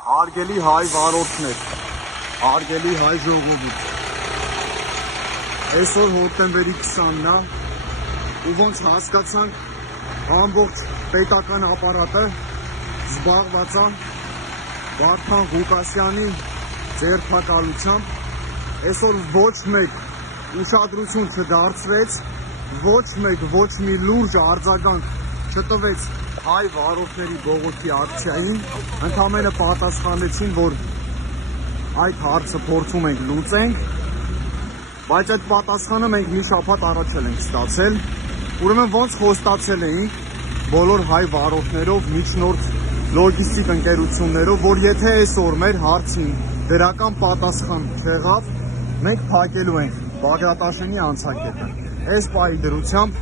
Հարգելի հայ վարորդներ, հարգելի հայ ժողովուրդ, այսօր հոկտեմբերի 20-ն է ու ոնց հասկացանք ամբողջ պետական ապարատը զբաղված է Վարդան Ղուկասյանի ձերբակալությամբ, այսօր ոչ մեկ ուշադրություն չդարձրեց, ոչ մեկ ոչ մի լուրջ արձագանք չտվեց հայ վարորդների բողոքի ակցիային, ընդամենը պատասխանեցին, որ այդ հարցը փորձում ենք լուծենք, բայց այդ պատասխանը մենք մի շաբաթ առաջ ենք ստացել, ուրեմն ոնց խոստացել էինք բոլոր հայ վարորդներով, միջնորդ լոգիստիկ ընկերություններով, որ եթե այսօր մեր հարցին դրական պատասխան չեղավ, մենք փակելու ենք Բագրատաշենի անցակետը։ Այս պահի դրությամբ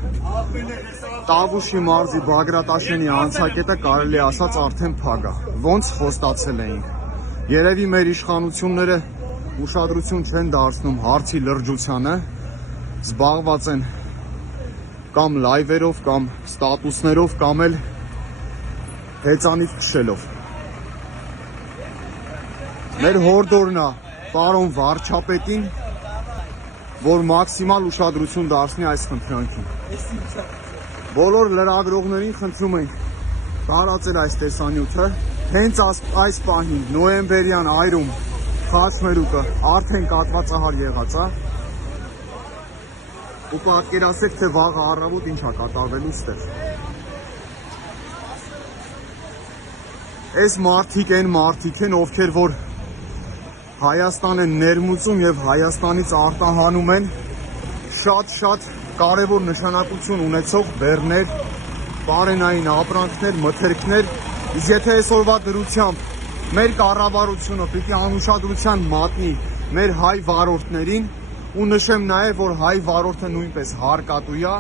Տավուշի մարզի Բագրատաշենի անցակետը կարելի ասած արդեն փակ է, ոնց խոստացել էինք։ Երևի մեր իշխանությունները ուշադրություն չեն դարձնում հարցի լրջությանը, զբաղված են կամ լայվերով, կամ ստատուսներով, կամ էլ հեծանիվ քշելով։ Մեր հորդորն է պարոն վարչապետին, որ մաքսիմալ ուշադրություն դարձնի այս խնդրանքին։ Բոլոր լրագրողներին խնդրում ենք տարածել այս տեսանյութը, հենց այս պահին նոյեմբերյան այրում խաչմերուկը արդեն կատվածահար եղած է, ու պատկերացրեք, թե վաղը առավոտ ինչ է կատարվելու ստեղ։ Այս մարդիկ են, ովքեր որ Հայաստան են ներմուծում եւ Հայաստանից արտահանում են շատ կարևոր նշանակություն ունեցող բեռներ, բարենային ապրանքներ, մթերքներ, իսկ եթե այսօրվա դրությամբ մեր կառավարությունը պիտի անուշադրության մատնի մեր հայ վարորդներին, ու նշեմ նաեւ, որ հայ վարորդը նույնպես հարկատու է,